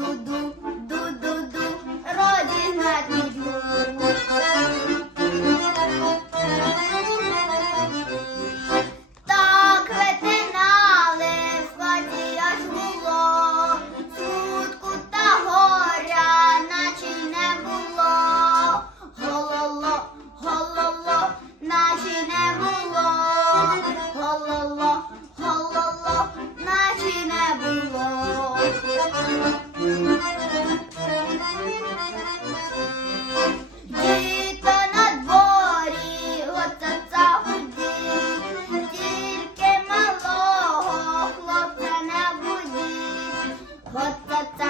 ду-ду, ду-ду-ду, родина. tap tap tap.